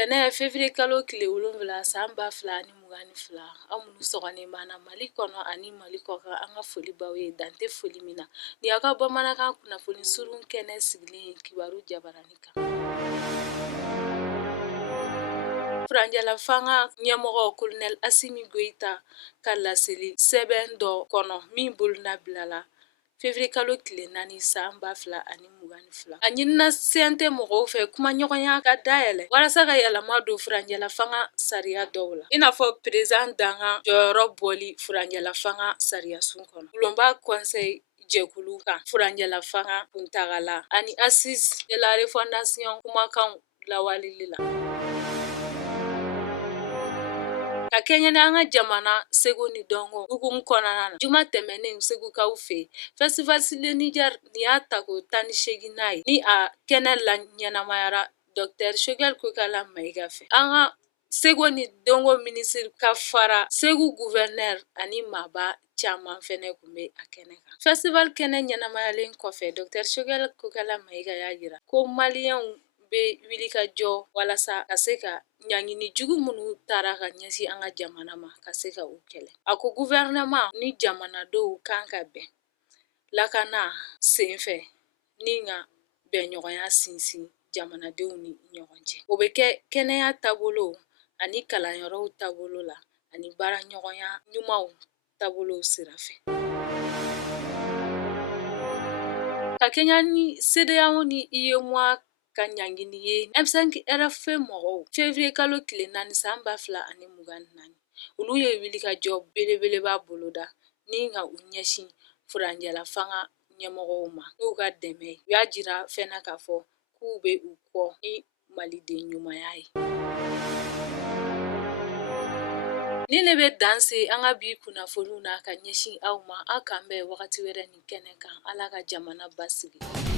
Ntɛnɛn février kalo tile 7 san 2022 aw minnu sɔgɔlen b'an na Mali kɔnɔ ani Mali kɔkan an ka foli b'aw ye dante foli min na ni y'aw ka bamanankan kunnafoni surun kɛnɛ sigilen kibaru jabaranin kan. Furanjala fanga ɲɛmɔgɔ Colonel Assimi Goïta ka laseli sɛbɛn dɔ kɔnɔ min bolona bilala février kalo tile 4 san 2022. A ɲinina CNT mɔgɔw fɛ kumaɲɔgɔnya ka dayɛlɛ walasa ka yɛlɛma don furanjala fanga sariya dɔw la. I n'a fɔ président Dangan jɔyɔrɔ bɔli furanjala fanga sariyasun kɔnɔ. Gulonba conseil jɛkulu kan furanjala fanga kuntagala ani assise de la refondation kumakanw lawaleli la. Ka kɛɲɛ ni an ka jamana segu ni dɔnko hukumu kɔnɔna na juma tɛmɛnen segukaw fɛ festival Sile Niger ni y'a tako 18 ye ni a kɛnɛ la ɲɛnamayara Dr Choguel Kokala Maïga fɛ. An ka segu ni dɔnko ministre ka fara segu gouverneur ani maaba caman fɛnɛ kun bɛ a kɛnɛ kan. Festival kɛnɛ ɲɛnamayalen kɔfɛ Dr Choguel Kokala Maïga y'a jira ko maliyɛnw bɛ wili ka jɔ walasa ka se ka ɲangini jugu minnu taara ka ɲɛsin an ka jamana ma ka se ka u kɛlɛ. A ko gouvernement ni jamanadenw kan ka bɛn lakana senfɛ ni ka bɛnɲɔgɔnya sinsin jamanadenw ni ɲɔgɔn cɛ. O bɛ kɛ kɛnɛya taabolo ani kalanyɔrɔw taabolo la ani baara ɲɔgɔnya ɲumanw taabolo sira fɛ. Ka kɛɲɛ ni CEDEAO ni UEMOA ka ɲangini ye M5 RFP mɔgɔw février kalo tile 4 san 2024 olu ye wilikajɔ belebeleba boloda ni ka u ɲɛsin furanjala fanga ɲɛmɔgɔw ma n'u ka dɛmɛ ye. U y'a jira fɛnɛ k'a fɔ k'u bɛ u kɔ ni maliden ɲumanya ye. Ni ne bɛ dan se an ka bi kunnafoniw na ka ɲɛsin aw ma aw k'an bɛn wagati wɛrɛ ni kɛnɛ kan Ala ka jamana basigi.